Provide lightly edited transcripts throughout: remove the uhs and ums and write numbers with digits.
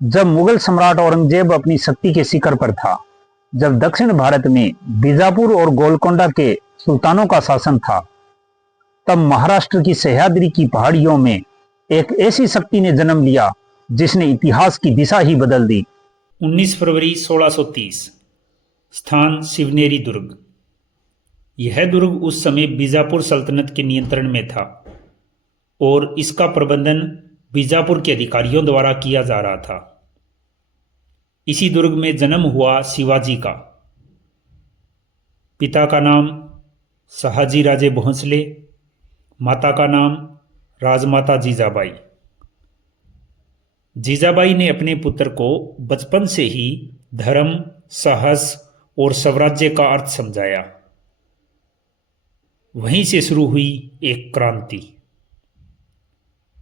जब मुगल सम्राट औरंगजेब अपनी शक्ति के शिखर पर था, जब दक्षिण भारत में बीजापुर और गोलकोंडा के सुल्तानों का शासन था, तब महाराष्ट्र की सह्याद्री की पहाड़ियों में एक ऐसी शक्ति ने जन्म लिया जिसने इतिहास की दिशा ही बदल दी। 19 फरवरी 1630। स्थान शिवनेरी दुर्ग। यह दुर्ग उस समय बीजापुर सल्तनत के नियंत्रण में था और इसका प्रबंधन बीजापुर के अधिकारियों द्वारा किया जा रहा था। इसी दुर्ग में जन्म हुआ शिवाजी का। पिता का नाम शहाजी राजे भोंसले, माता का नाम राजमाता जीजाबाई। जीजाबाई ने अपने पुत्र को बचपन से ही धर्म, साहस और स्वराज्य का अर्थ समझाया। वहीं से शुरू हुई एक क्रांति।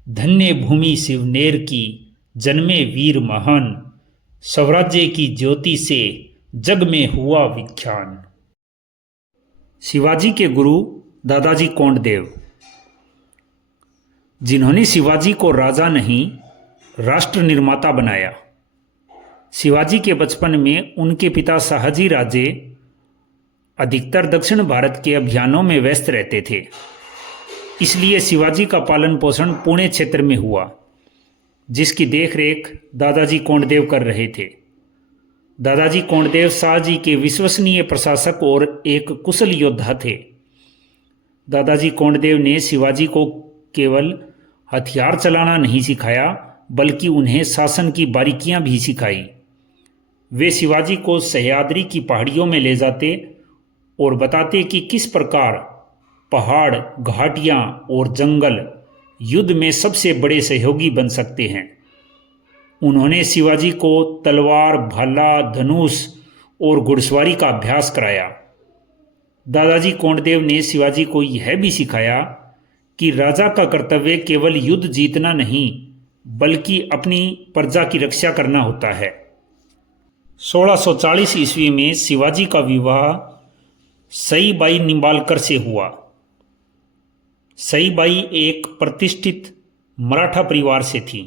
धन्य भूमि शिवनेर की, जन्मे वीर महान, स्वराज्य की ज्योति से जग में हुआ विख्यान। शिवाजी के गुरु दादाजी कोंडदेव, जिन्होंने शिवाजी को राजा नहीं राष्ट्र निर्माता बनाया। शिवाजी के बचपन में उनके पिता शहाजी राजे अधिकतर दक्षिण भारत के अभियानों में व्यस्त रहते थे, इसलिए शिवाजी का पालन पोषण पुणे क्षेत्र में हुआ, जिसकी देखरेख दादाजी कोंडदेव कर रहे थे। दादाजी कोंडदेव शाहजी के विश्वसनीय प्रशासक और एक कुशल योद्धा थे। दादाजी कोंडदेव ने शिवाजी को केवल हथियार चलाना नहीं सिखाया, बल्कि उन्हें शासन की बारीकियां भी सिखाई। वे शिवाजी को सह्याद्री की पहाड़ियों में ले जाते और बताते कि किस प्रकार पहाड़, घाटियां और जंगल युद्ध में सबसे बड़े सहयोगी बन सकते हैं। उन्होंने शिवाजी को तलवार, भाला, धनुष और घुड़सवारी का अभ्यास कराया। दादाजी कोंडदेव ने शिवाजी को यह भी सिखाया कि राजा का कर्तव्य केवल युद्ध जीतना नहीं, बल्कि अपनी प्रजा की रक्षा करना होता है। 1640 ईस्वी में शिवाजी का विवाह सईबाई निंबालकर से हुआ। सईबाई एक प्रतिष्ठित मराठा परिवार से थी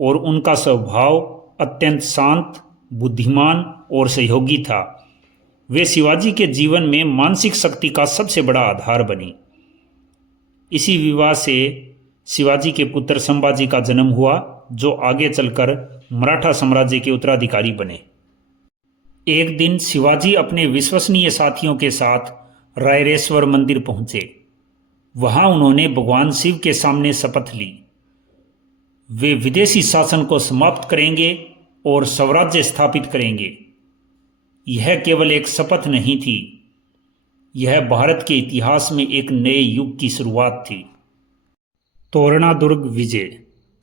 और उनका स्वभाव अत्यंत शांत, बुद्धिमान और सहयोगी था। वे शिवाजी के जीवन में मानसिक शक्ति का सबसे बड़ा आधार बनी। इसी विवाह से शिवाजी के पुत्र संभाजी का जन्म हुआ, जो आगे चलकर मराठा साम्राज्य के उत्तराधिकारी बने। एक दिन शिवाजी अपने विश्वसनीय साथियों के साथ रायरेश्वर मंदिर पहुंचे। वहां उन्होंने भगवान शिव के सामने शपथ ली। वे विदेशी शासन को समाप्त करेंगे और स्वराज्य स्थापित करेंगे। यह केवल एक शपथ नहीं थी, यह भारत के इतिहास में एक नए युग की शुरुआत थी। तोरणा दुर्ग विजय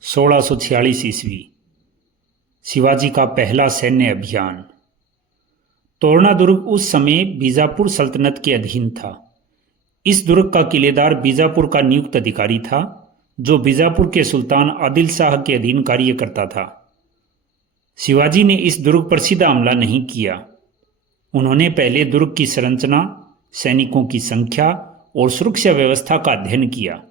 1646 ईस्वी। शिवाजी का पहला सैन्य अभियान। तोरणा दुर्ग उस समय बीजापुर सल्तनत के अधीन था। इस दुर्ग का किलेदार बीजापुर का नियुक्त अधिकारी था, जो बीजापुर के सुल्तान आदिल शाह के अधीन कार्य करता था। शिवाजी ने इस दुर्ग पर सीधा हमला नहीं किया। उन्होंने पहले दुर्ग की संरचना, सैनिकों की संख्या और सुरक्षा व्यवस्था का अध्ययन किया।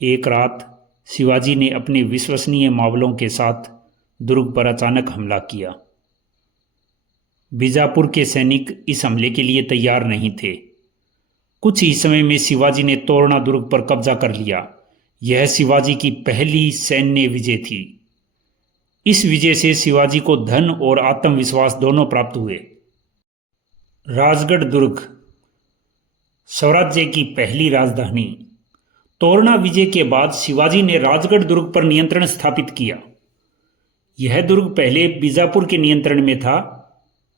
एक रात शिवाजी ने अपने विश्वसनीय मावलों के साथ दुर्ग पर अचानक हमला किया। बीजापुर के सैनिक इस हमले के लिए तैयार नहीं थे। कुछ ही समय में शिवाजी ने तोरणा दुर्ग पर कब्जा कर लिया। यह शिवाजी की पहली सैन्य विजय थी। इस विजय से शिवाजी को धन और आत्मविश्वास दोनों प्राप्त हुए। राजगढ़ दुर्ग, स्वराज्य की पहली राजधानी। तोरणा विजय के बाद शिवाजी ने राजगढ़ दुर्ग पर नियंत्रण स्थापित किया। यह दुर्ग पहले बीजापुर के नियंत्रण में था।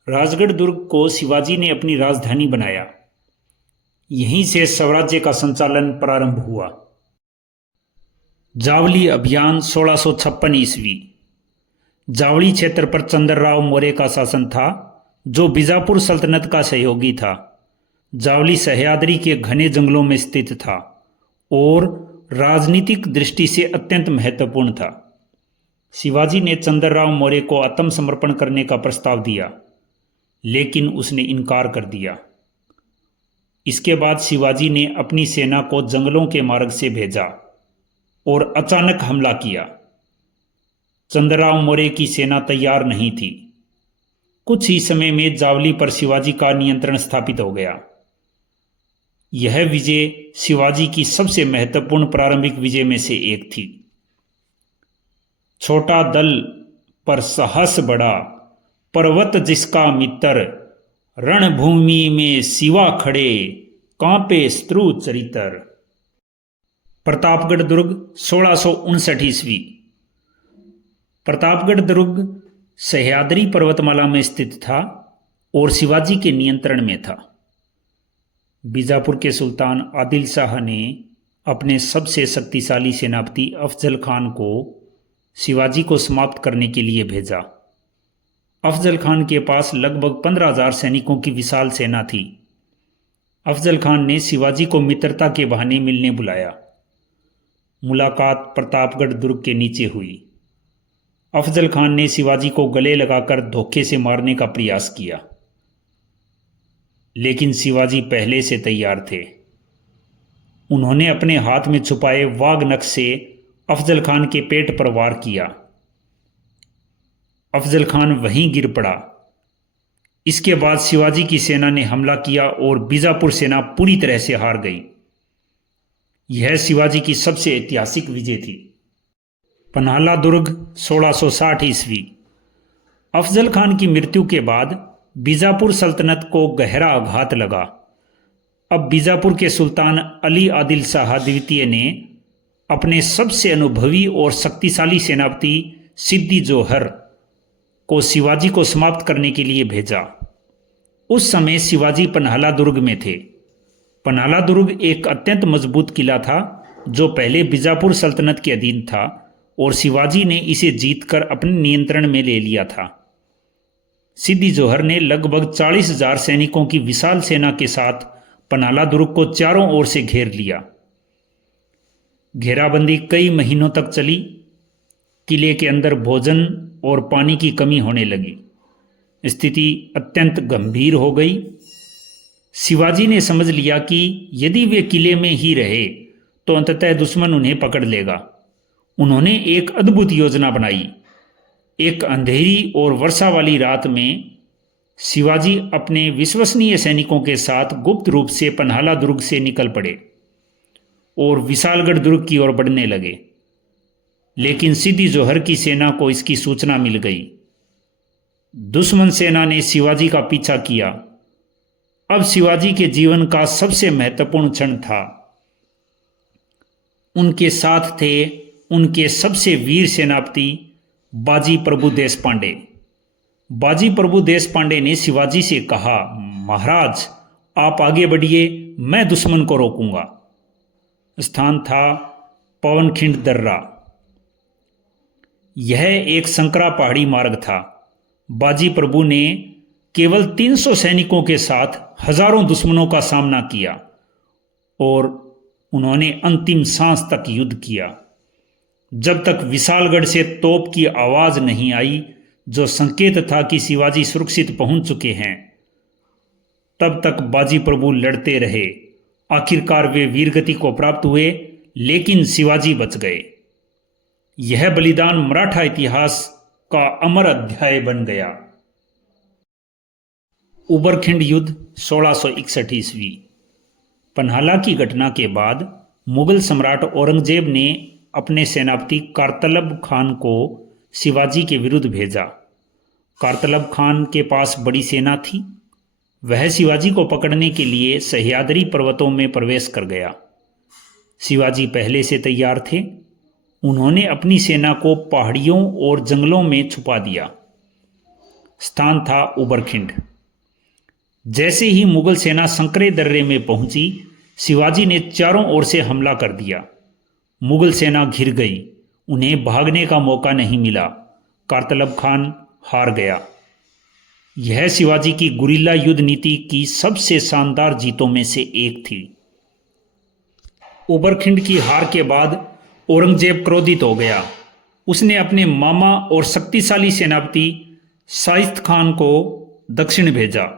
राजगढ़ दुर्ग को शिवाजी ने अपनी राजधानी बनाया। यहीं से स्वराज्य का संचालन प्रारंभ हुआ। जावली अभियान 1656 ईस्वी। जावली क्षेत्र पर चंद्रराव मौर्य का शासन था, जो बीजापुर सल्तनत का सहयोगी था। जावली सह्याद्री के घने जंगलों में स्थित था और राजनीतिक दृष्टि से अत्यंत महत्वपूर्ण था। शिवाजी ने चंद्रराव मौर्य को आत्मसमर्पण करने का प्रस्ताव दिया, लेकिन उसने इनकार कर दिया। इसके बाद शिवाजी ने अपनी सेना को जंगलों के मार्ग से भेजा और अचानक हमला किया। चंद्रराव मौर्य की सेना तैयार नहीं थी। कुछ ही समय में जावली पर शिवाजी का नियंत्रण स्थापित हो गया। यह विजय शिवाजी की सबसे महत्वपूर्ण प्रारंभिक विजय में से एक थी। छोटा दल पर साहस बड़ा, पर्वत जिसका मित्र, रणभूमि में शिवा खड़े, कांपे शत्रु चरित्र। प्रतापगढ़ दुर्ग 1659 ईस्वी। प्रतापगढ़ दुर्ग सह्याद्री पर्वतमाला में स्थित था और शिवाजी के नियंत्रण में था। बीजापुर के सुल्तान आदिल शाह ने अपने सबसे शक्तिशाली सेनापति अफजल खान को शिवाजी को समाप्त करने के लिए भेजा। अफजल खान के पास लगभग 15,000 सैनिकों की विशाल सेना थी। अफजल खान ने शिवाजी को मित्रता के बहाने मिलने बुलाया। मुलाकात प्रतापगढ़ दुर्ग के नीचे हुई। अफजल खान ने शिवाजी को गले लगाकर धोखे से मारने का प्रयास किया, लेकिन शिवाजी पहले से तैयार थे। उन्होंने अपने हाथ में छुपाए वाघ नख से अफजल खान के पेट पर वार किया। अफजल खान वहीं गिर पड़ा। इसके बाद शिवाजी की सेना ने हमला किया और बीजापुर सेना पूरी तरह से हार गई। यह शिवाजी की सबसे ऐतिहासिक विजय थी। पन्हाला दुर्ग 1660 ईस्वी। अफजल खान की मृत्यु के बाद बीजापुर सल्तनत को गहरा आघात लगा। अब बीजापुर के सुल्तान अली आदिल शाह द्वितीय ने अपने सबसे अनुभवी और शक्तिशाली सेनापति सिद्दी जोहर को शिवाजी को समाप्त करने के लिए भेजा। उस समय शिवाजी पन्हाला दुर्ग में थे। पन्हाला दुर्ग एक अत्यंत मजबूत किला था जो पहले बीजापुर सल्तनत के अधीन था और शिवाजी ने इसे जीतकर अपने नियंत्रण में ले लिया था। सिद्दी जोहर ने लगभग 40,000 सैनिकों की विशाल सेना के साथ पन्हाला दुर्ग को चारों ओर से घेर लिया। घेराबंदी कई महीनों तक चली। किले के अंदर भोजन और पानी की कमी होने लगी। स्थिति अत्यंत गंभीर हो गई। शिवाजी ने समझ लिया कि यदि वे किले में ही रहे तो अंततः दुश्मन उन्हें पकड़ लेगा। उन्होंने एक अद्भुत योजना बनाई। एक अंधेरी और वर्षा वाली रात में शिवाजी अपने विश्वसनीय सैनिकों के साथ गुप्त रूप से पन्हाला दुर्ग से निकल पड़े और विशालगढ़ दुर्ग की ओर बढ़ने लगे। लेकिन सिद्दी जोहर की सेना को इसकी सूचना मिल गई। दुश्मन सेना ने शिवाजी का पीछा किया। अब शिवाजी के जीवन का सबसे महत्वपूर्ण क्षण था। उनके साथ थे उनके सबसे वीर सेनापति बाजी प्रभु देशपांडे। बाजी प्रभु देशपांडे ने शिवाजी से कहा, महाराज आप आगे बढ़िए, मैं दुश्मन को रोकूंगा। स्थान था पवनखिंड दर्रा। यह एक संकरा पहाड़ी मार्ग था। बाजी प्रभु ने केवल 300 सैनिकों के साथ हजारों दुश्मनों का सामना किया और उन्होंने अंतिम सांस तक युद्ध किया। जब तक विशालगढ़ से तोप की आवाज नहीं आई जो संकेत था कि शिवाजी सुरक्षित पहुंच चुके हैं, तब तक बाजी प्रभु लड़ते रहे। आखिरकार वे वीरगति को प्राप्त हुए, लेकिन शिवाजी बच गए। यह बलिदान मराठा इतिहास का अमर अध्याय बन गया। उबरखिंड युद्ध 1661 ईस्वी। पन्हाला की घटना के बाद मुगल सम्राट औरंगजेब ने अपने सेनापति कारतलब खान को शिवाजी के विरुद्ध भेजा। कारतलब खान के पास बड़ी सेना थी। वह शिवाजी को पकड़ने के लिए सह्याद्री पर्वतों में प्रवेश कर गया। शिवाजी पहले से तैयार थे। उन्होंने अपनी सेना को पहाड़ियों और जंगलों में छुपा दिया। स्थान था उबरखिंड। जैसे ही मुगल सेना संकरे दर्रे में पहुंची, शिवाजी ने चारों ओर से हमला कर दिया। मुगल सेना घिर गई। उन्हें भागने का मौका नहीं मिला। कारतलब खान हार गया। यह शिवाजी की गुरिल्ला युद्ध नीति की सबसे शानदार जीतों में से एक थी। उबरखिंड की हार के बाद औरंगजेब क्रोधित हो गया। उसने अपने मामा और शक्तिशाली सेनापति शाइस्त खान को दक्षिण भेजा।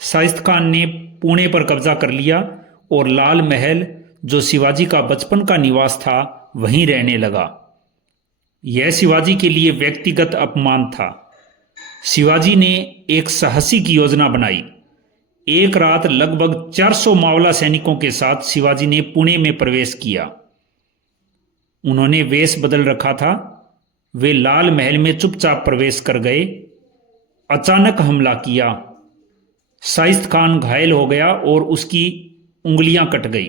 शाइस्त खान ने पुणे पर कब्जा कर लिया और लाल महल, जो शिवाजी का बचपन का निवास था, वहीं रहने लगा। यह शिवाजी के लिए व्यक्तिगत अपमान था। शिवाजी ने एक साहसिक योजना बनाई। एक रात लगभग 400 मावला सैनिकों के साथ शिवाजी ने पुणे में प्रवेश किया। उन्होंने वेश बदल रखा था। वे लाल महल में चुपचाप प्रवेश कर गए। अचानक हमला किया। शाइस्त खान घायल हो गया और उसकी उंगलियां कट गई।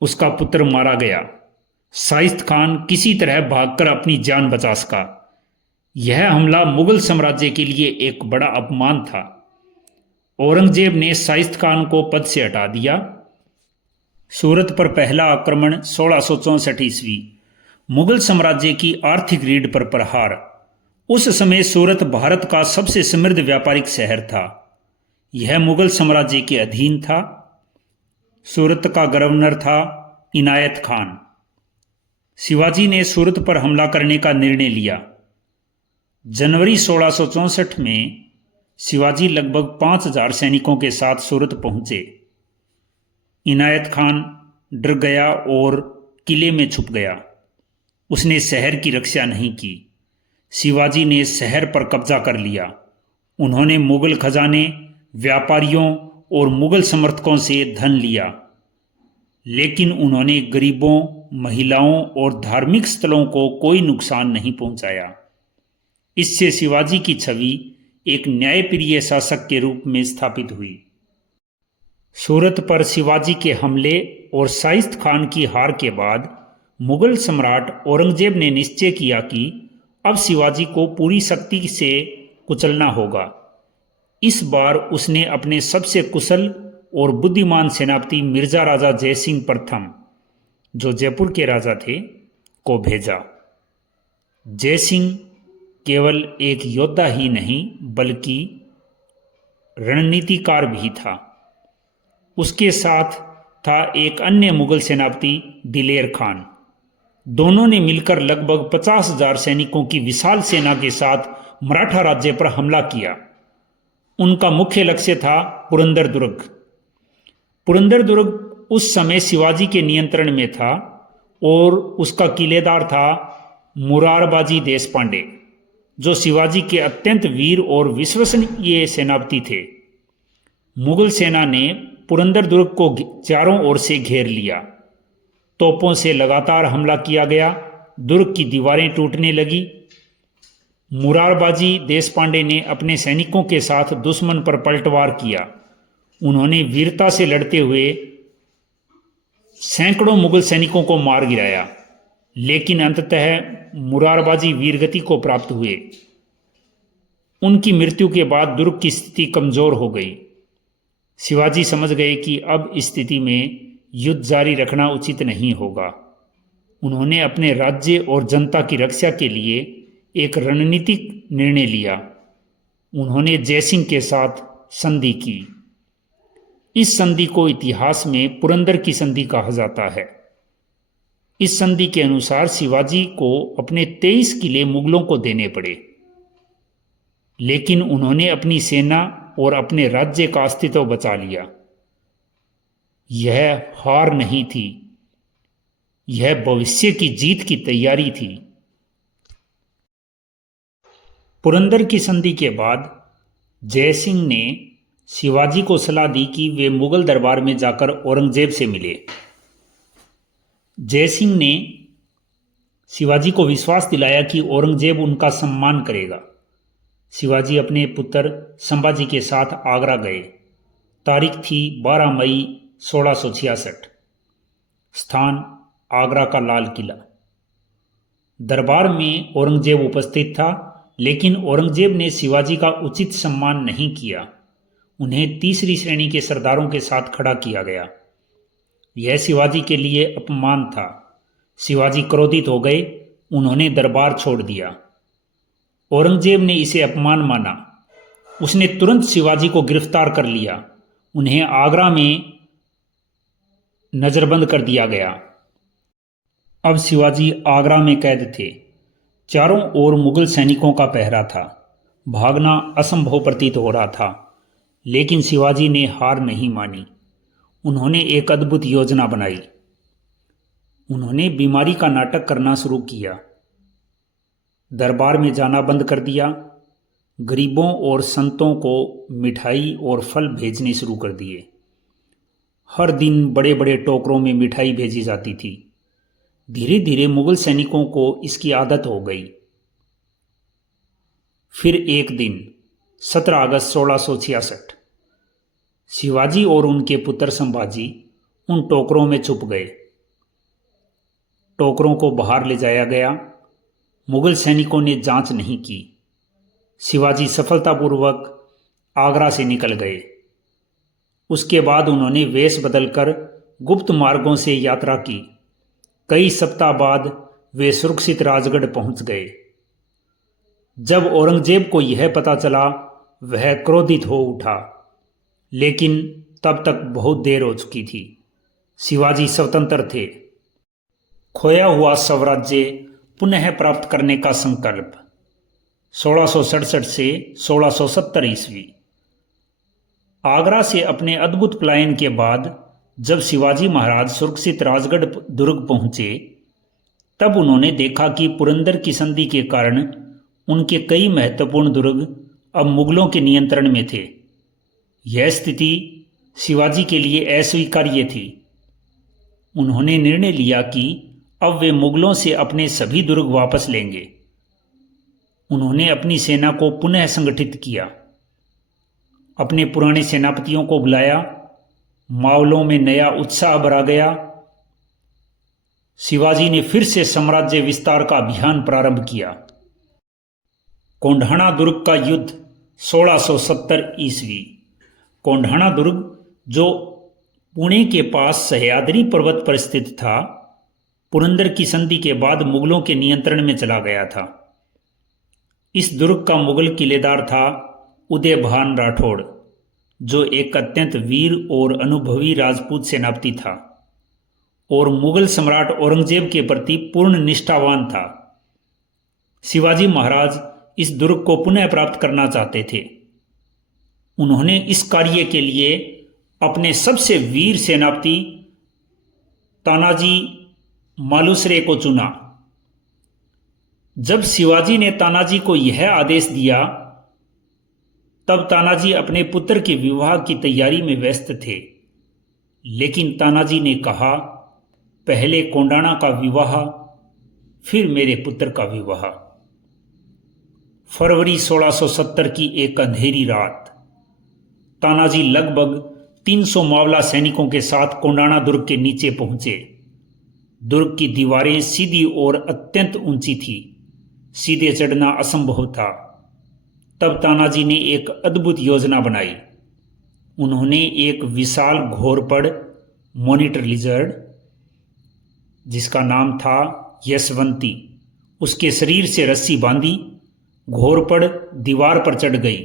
उसका पुत्र मारा गया। शाइस्त खान किसी तरह भागकर अपनी जान बचा सका। यह हमला मुगल साम्राज्य के लिए एक बड़ा अपमान था। औरंगजेब ने शाइस्त खान को पद से हटा दिया। सूरत पर पहला आक्रमण 1664 ईस्वी। मुगल साम्राज्य की आर्थिक रीढ़ पर प्रहार। उस समय सूरत भारत का सबसे समृद्ध व्यापारिक शहर था। यह मुगल साम्राज्य के अधीन था। सूरत का गवर्नर था इनायत खान। शिवाजी ने सूरत पर हमला करने का निर्णय लिया। जनवरी 1664 में शिवाजी लगभग 5000 सैनिकों के साथ सूरत पहुंचे। इनायत खान डर गया और किले में छुप गया। उसने शहर की रक्षा नहीं की। शिवाजी ने शहर पर कब्जा कर लिया। उन्होंने मुगल खजाने, व्यापारियों और मुगल समर्थकों से धन लिया, लेकिन उन्होंने गरीबों, महिलाओं और धार्मिक स्थलों को कोई नुकसान नहीं पहुंचाया। इससे शिवाजी की छवि एक न्यायप्रिय शासक के रूप में स्थापित हुई। सूरत पर शिवाजी के हमले और शाइस्त खान की हार के बाद मुगल सम्राट औरंगजेब ने निश्चय किया कि अब शिवाजी को पूरी शक्ति से कुचलना होगा। इस बार उसने अपने सबसे कुशल और बुद्धिमान सेनापति मिर्जा राजा जयसिंह प्रथम, जो जयपुर के राजा थे, को भेजा। जयसिंह केवल एक योद्धा ही नहीं बल्कि रणनीतिकार भी था। उसके साथ था एक अन्य मुगल सेनापति दिलेर खान। दोनों ने मिलकर लगभग 50,000 सैनिकों की विशाल सेना के साथ मराठा राज्य पर हमला किया। उनका मुख्य लक्ष्य था पुरंदर दुर्ग। पुरंदर दुर्ग उस समय शिवाजी के नियंत्रण में था और उसका किलेदार था मुरारबाजी देशपांडे, जो शिवाजी के अत्यंत वीर और विश्वसनीय सेनापति थे। मुगल सेना ने पुरंदर दुर्ग को चारों ओर से घेर लिया। तोपों से लगातार हमला किया गया। दुर्ग की दीवारें टूटने लगी। मुरारबाजी देशपांडे ने अपने सैनिकों के साथ दुश्मन पर पलटवार किया। उन्होंने वीरता से लड़ते हुए सैकड़ों मुगल सैनिकों को मार गिराया, लेकिन अंततः मुरारबाजी वीरगति को प्राप्त हुए। उनकी मृत्यु के बाद दुर्ग की स्थिति कमजोर हो गई। शिवाजी समझ गए कि अब इस स्थिति में युद्ध जारी रखना उचित नहीं होगा। उन्होंने अपने राज्य और जनता की रक्षा के लिए एक रणनीतिक निर्णय लिया। उन्होंने जयसिंह के साथ संधि की। इस संधि को इतिहास में पुरंदर की संधि कहा जाता है। इस संधि के अनुसार शिवाजी को अपने 23 किले मुगलों को देने पड़े, लेकिन उन्होंने अपनी सेना और अपने राज्य का अस्तित्व बचा लिया। यह हार नहीं थी, यह भविष्य की जीत की तैयारी थी। पुरंदर की संधि के बाद जयसिंह ने शिवाजी को सलाह दी कि वे मुगल दरबार में जाकर औरंगजेब से मिले। जयसिंह ने शिवाजी को विश्वास दिलाया कि औरंगजेब उनका सम्मान करेगा। शिवाजी अपने पुत्र संभाजी के साथ आगरा गए। तारीख थी 12 मई 1666। स्थान आगरा का लाल किला। दरबार में औरंगजेब उपस्थित था, लेकिन औरंगजेब ने शिवाजी का उचित सम्मान नहीं किया। उन्हें तीसरी श्रेणी के सरदारों के साथ खड़ा किया गया। यह शिवाजी के लिए अपमान था। शिवाजी क्रोधित हो गए। उन्होंने दरबार छोड़ दिया। औरंगजेब ने इसे अपमान माना। उसने तुरंत शिवाजी को गिरफ्तार कर लिया। उन्हें आगरा में नजरबंद कर दिया गया। अब शिवाजी आगरा में कैद थे। चारों ओर मुगल सैनिकों का पहरा था। भागना असंभव प्रतीत हो रहा था, लेकिन शिवाजी ने हार नहीं मानी। उन्होंने एक अद्भुत योजना बनाई। उन्होंने बीमारी का नाटक करना शुरू किया, दरबार में जाना बंद कर दिया, गरीबों और संतों को मिठाई और फल भेजने शुरू कर दिए। हर दिन बड़े बड़े टोकरों में मिठाई भेजी जाती थी। धीरे धीरे मुगल सैनिकों को इसकी आदत हो गई। फिर एक दिन 17 अगस्त 1666 शिवाजी और उनके पुत्र संभाजी उन टोकरों में छुप गए। टोकरों को बाहर ले जाया गया। मुगल सैनिकों ने जांच नहीं की। शिवाजी सफलतापूर्वक आगरा से निकल गए। उसके बाद उन्होंने वेश बदलकर गुप्त मार्गों से यात्रा की। कई सप्ताह बाद वे सुरक्षित राजगढ़ पहुंच गए। जब औरंगजेब को यह पता चला, वह क्रोधित हो उठा, लेकिन तब तक बहुत देर हो चुकी थी। शिवाजी स्वतंत्र थे। खोया हुआ स्वराज्य पुनः प्राप्त करने का संकल्प 1667 से 1670 ईस्वी। आगरा से अपने अद्भुत पलायन के बाद जब शिवाजी महाराज सुरक्षित राजगढ़ दुर्ग पहुंचे, तब उन्होंने देखा कि पुरंदर की संधि के कारण उनके कई महत्वपूर्ण दुर्ग अब मुगलों के नियंत्रण में थे। यह स्थिति शिवाजी के लिए अस्वीकार्य थी। उन्होंने निर्णय लिया कि अब वे मुगलों से अपने सभी दुर्ग वापस लेंगे। उन्होंने अपनी सेना को पुनः संगठित किया, अपने पुराने सेनापतियों को बुलाया। मावलों में नया उत्साह भरा गया। शिवाजी ने फिर से साम्राज्य विस्तार का अभियान प्रारंभ किया। कोंढाणा दुर्ग का युद्ध 1670 ईस्वी। कोंढाणा दुर्ग, जो पुणे के पास सह्याद्री पर्वत पर स्थित था, पुरंदर की संधि के बाद मुगलों के नियंत्रण में चला गया था। इस दुर्ग का मुगल किलेदार था उदयभान राठौड़, जो एक अत्यंत वीर और अनुभवी राजपूत सेनापति था और मुगल सम्राट औरंगजेब के प्रति पूर्ण निष्ठावान था। शिवाजी महाराज इस दुर्ग को पुनः प्राप्त करना चाहते थे। उन्होंने इस कार्य के लिए अपने सबसे वीर सेनापति तानाजी मालुसरे को चुना। जब शिवाजी ने तानाजी को यह आदेश दिया, तब तानाजी अपने पुत्र के विवाह की तैयारी में व्यस्त थे। लेकिन तानाजी ने कहा, पहले कोंडाणा का विवाह, फिर मेरे पुत्र का विवाह। फरवरी 1670 की एक अंधेरी रात तानाजी लगभग 300 मावला सैनिकों के साथ कोंडाणा दुर्ग के नीचे पहुंचे। दुर्ग की दीवारें सीधी और अत्यंत ऊंची थी। सीधे चढ़ना असंभव था। तब तानाजी ने एक अद्भुत योजना बनाई। उन्होंने एक विशाल घोरपड़ मॉनिटर लिजर्ड, जिसका नाम था यशवंती, उसके शरीर से रस्सी बांधी। घोरपड़ दीवार पर चढ़ गई।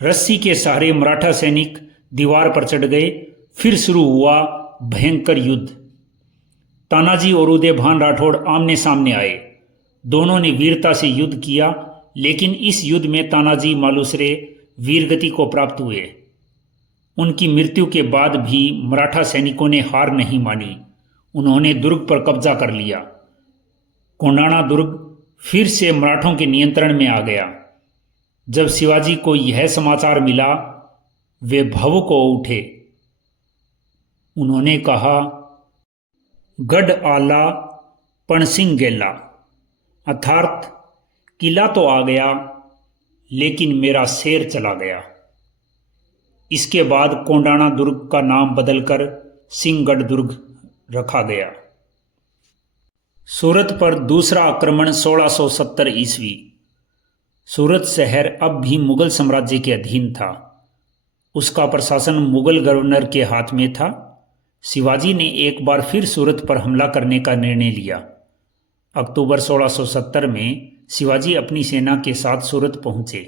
रस्सी के सहारे मराठा सैनिक दीवार पर चढ़ गए। फिर शुरू हुआ भयंकर युद्ध। तानाजी और उदयभान राठौड़ आमने सामने आए। दोनों ने वीरता से युद्ध किया, लेकिन इस युद्ध में तानाजी मालुसरे वीरगति को प्राप्त हुए। उनकी मृत्यु के बाद भी मराठा सैनिकों ने हार नहीं मानी। उन्होंने दुर्ग पर कब्जा कर लिया। कोंडाणा दुर्ग फिर से मराठों के नियंत्रण में आ गया। जब शिवाजी को यह समाचार मिला, वे भावुक हो उठे। उन्होंने कहा, गढ़ आला पणसिंह गेला, अर्थात किला तो आ गया, लेकिन मेरा शेर चला गया। इसके बाद कोंडाणा दुर्ग का नाम बदलकर सिंहगढ़ दुर्ग रखा गया। सूरत पर दूसरा आक्रमण 1670 ईस्वी। सूरत शहर अब भी मुगल साम्राज्य के अधीन था। उसका प्रशासन मुगल गवर्नर के हाथ में था। शिवाजी ने एक बार फिर सूरत पर हमला करने का निर्णय लिया। अक्टूबर 1670 में शिवाजी अपनी सेना के साथ सूरत पहुंचे।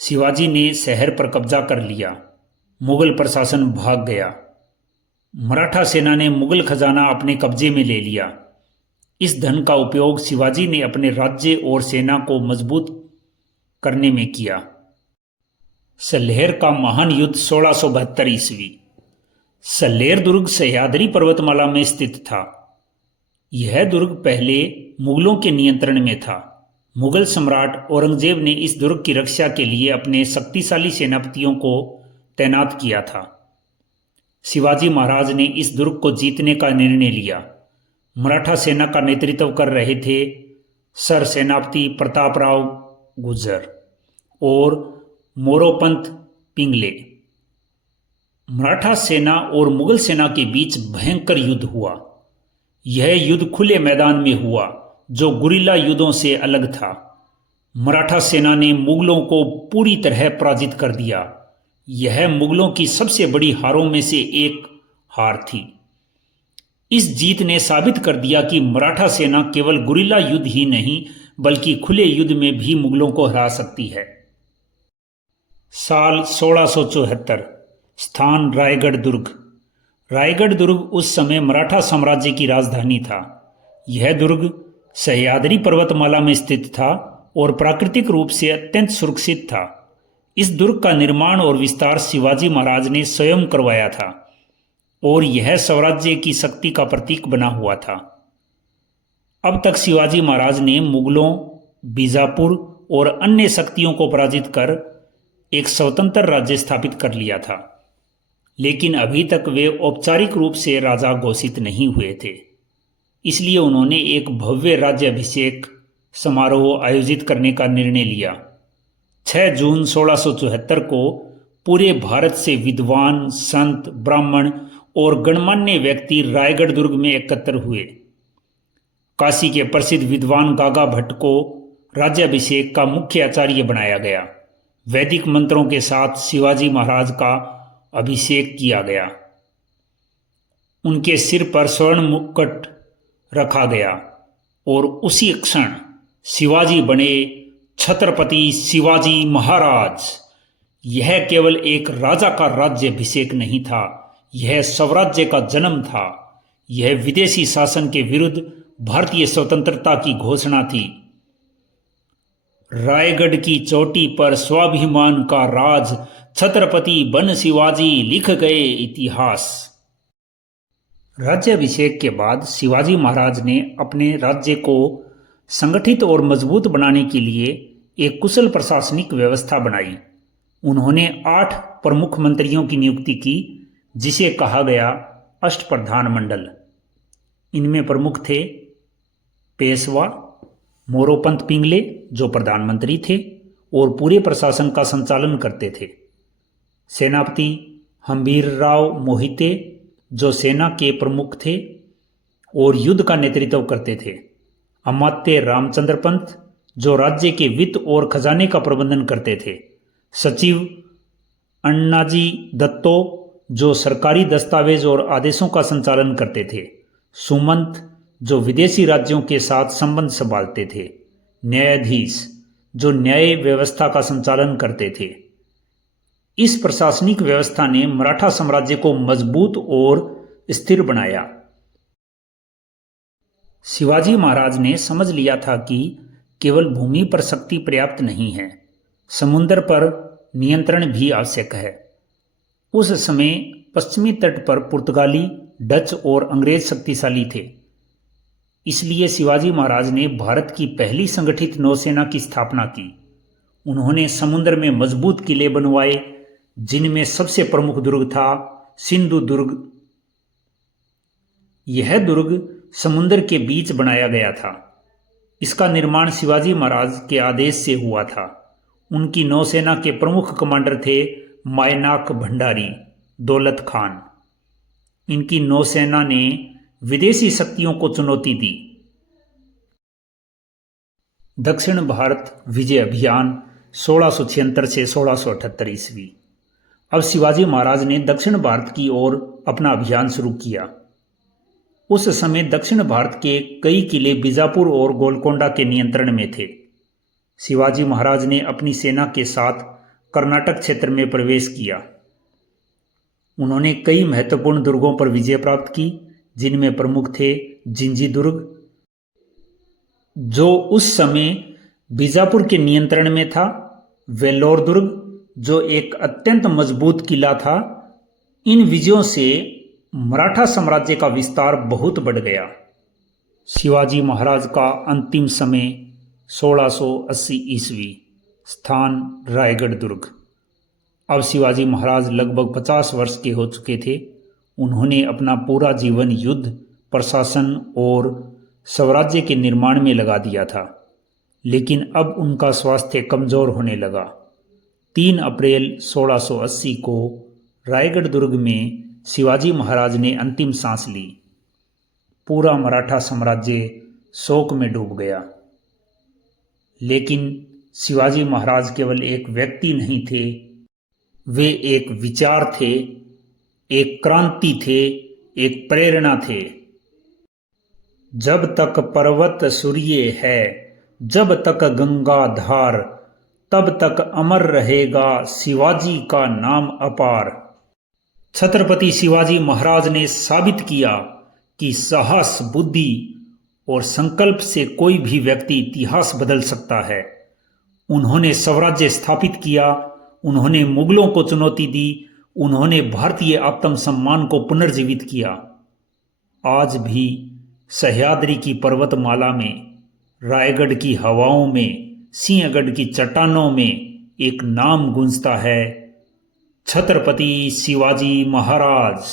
शिवाजी ने शहर पर कब्जा कर लिया। मुगल प्रशासन भाग गया। मराठा सेना ने मुगल खजाना अपने कब्जे में ले लिया। इस धन का उपयोग शिवाजी ने अपने राज्य और सेना को मजबूत करने में किया। सल्हेर का महान युद्ध 1672 ईस्वी। सल्लेर दुर्ग सह्याद्री पर्वतमाला में स्थित था। यह दुर्ग पहले मुगलों के नियंत्रण में था। मुगल सम्राट औरंगजेब ने इस दुर्ग की रक्षा के लिए अपने शक्तिशाली सेनापतियों को तैनात किया था। शिवाजी महाराज ने इस दुर्ग को जीतने का निर्णय लिया। मराठा सेना का नेतृत्व कर रहे थे सर सेनापति प्रतापराव गुर्जर और मोरोपंत पिंगले। मराठा सेना और मुगल सेना के बीच भयंकर युद्ध हुआ। यह युद्ध खुले मैदान में हुआ, जो गुरिल्ला युद्धों से अलग था। मराठा सेना ने मुगलों को पूरी तरह पराजित कर दिया। यह मुगलों की सबसे बड़ी हारों में से एक हार थी। इस जीत ने साबित कर दिया कि मराठा सेना केवल गुरिल्ला युद्ध ही नहीं बल्कि खुले युद्ध में भी मुगलों को हरा सकती है। साल 1674, स्थान रायगढ़ दुर्ग। रायगढ़ दुर्ग उस समय मराठा साम्राज्य की राजधानी था। यह दुर्ग सह्याद्री पर्वतमाला में स्थित था और प्राकृतिक रूप से अत्यंत सुरक्षित था। इस दुर्ग का निर्माण और विस्तार शिवाजी महाराज ने स्वयं करवाया था और यह स्वराज्य की शक्ति का प्रतीक बना हुआ था। अब तक शिवाजी महाराज ने मुगलों, बीजापुर और अन्य शक्तियों को पराजित कर एक स्वतंत्र राज्य स्थापित कर लिया था, लेकिन अभी तक वे औपचारिक रूप से राजा घोषित नहीं हुए थे। इसलिए उन्होंने एक भव्य राज्याभिषेक समारोह आयोजित करने का निर्णय लिया। 6 जून 1674 को पूरे भारत से विद्वान, संत, ब्राह्मण और गणमान्य व्यक्ति रायगढ़ दुर्ग में एकत्र हुए। काशी के प्रसिद्ध विद्वान गागा भट्ट को राज्याभिषेक का मुख्य आचार्य बनाया गया। वैदिक मंत्रों के साथ शिवाजी महाराज का अभिषेक किया गया। उनके सिर पर स्वर्ण मुकुट रखा गया और उसी क्षण शिवाजी बने छत्रपति शिवाजी महाराज। यह केवल एक राजा का राज्याभिषेक नहीं था, यह स्वराज्य का जन्म था। यह विदेशी शासन के विरुद्ध भारतीय स्वतंत्रता की घोषणा थी। रायगढ़ की चोटी पर स्वाभिमान का राज, छत्रपति बन शिवाजी लिख गए इतिहास। राज्याभिषेक के बाद शिवाजी महाराज ने अपने राज्य को संगठित और मजबूत बनाने के लिए एक कुशल प्रशासनिक व्यवस्था बनाई। उन्होंने 8 प्रमुख मंत्रियों की नियुक्ति की, जिसे कहा गया अष्टप्रधान मंडल। इनमें प्रमुख थे पेशवा मोरोपंत पिंगले, जो प्रधानमंत्री थे और पूरे प्रशासन का संचालन करते थे। सेनापति हंबीरराव मोहिते, जो सेना के प्रमुख थे और युद्ध का नेतृत्व करते थे। अमात्य रामचंद्र पंत, जो राज्य के वित्त और खजाने का प्रबंधन करते थे। सचिव अण्णाजी दत्तो, जो सरकारी दस्तावेज और आदेशों का संचालन करते थे। सुमंत, जो विदेशी राज्यों के साथ संबंध संभालते थे। न्यायाधीश, जो न्याय व्यवस्था का संचालन करते थे। इस प्रशासनिक व्यवस्था ने मराठा साम्राज्य को मजबूत और स्थिर बनाया। शिवाजी महाराज ने समझ लिया था कि केवल भूमि पर शक्ति पर्याप्त नहीं है, समुद्र पर नियंत्रण भी आवश्यक है। उस समय पश्चिमी तट पर पुर्तगाली, डच और अंग्रेज शक्तिशाली थे। इसलिए शिवाजी महाराज ने भारत की पहली संगठित नौसेना की स्थापना की। उन्होंने समुद्र में मजबूत किले बनवाए, जिनमें सबसे प्रमुख दुर्ग था सिंधु दुर्ग। यह दुर्ग समुद्र के बीच बनाया गया था। इसका निर्माण शिवाजी महाराज के आदेश से हुआ था। उनकी नौसेना के प्रमुख कमांडर थे मायनाक भंडारी, दौलत खान। इनकी नौसेना ने विदेशी शक्तियों को चुनौती दी। दक्षिण भारत विजय अभियान 1676 से 1678 ईस्वी। अब शिवाजी महाराज ने दक्षिण भारत की ओर अपना अभियान शुरू किया। उस समय दक्षिण भारत के कई किले बीजापुर और गोलकोंडा के नियंत्रण में थे। शिवाजी महाराज ने अपनी सेना के साथ कर्नाटक क्षेत्र में प्रवेश किया। उन्होंने कई महत्वपूर्ण दुर्गों पर विजय प्राप्त की, जिनमें प्रमुख थे जिंजी दुर्ग, जो उस समय बीजापुर के नियंत्रण में था, वेल्लोर दुर्ग, जो एक अत्यंत मजबूत किला था। इन विजयों से मराठा साम्राज्य का विस्तार बहुत बढ़ गया। शिवाजी महाराज का अंतिम समय 1680 ईस्वी। स्थान रायगढ़ दुर्ग। अब शिवाजी महाराज लगभग 50 वर्ष के हो चुके थे। उन्होंने अपना पूरा जीवन युद्ध, प्रशासन और स्वराज्य के निर्माण में लगा दिया था, लेकिन अब उनका स्वास्थ्य कमजोर होने लगा। 3 अप्रैल 1680 को रायगढ़ दुर्ग में शिवाजी महाराज ने अंतिम सांस ली। पूरा मराठा साम्राज्य शोक में डूब गया। लेकिन शिवाजी महाराज केवल एक व्यक्ति नहीं थे, वे एक विचार थे, एक क्रांति थे, एक प्रेरणा थे। जब तक पर्वत सूर्य है, जब तक गंगा धार, तब तक अमर रहेगा शिवाजी का नाम अपार। छत्रपति शिवाजी महाराज ने साबित किया कि साहस, बुद्धि और संकल्प से कोई भी व्यक्ति इतिहास बदल सकता है। उन्होंने स्वराज्य स्थापित किया, उन्होंने मुगलों को चुनौती दी, उन्होंने भारतीय आत्मसम्मान को पुनर्जीवित किया। आज भी सह्याद्री की पर्वतमाला में, रायगढ़ की हवाओं में, सिंहगढ़ की चट्टानों में एक नाम गूंजता है, छत्रपति शिवाजी महाराज।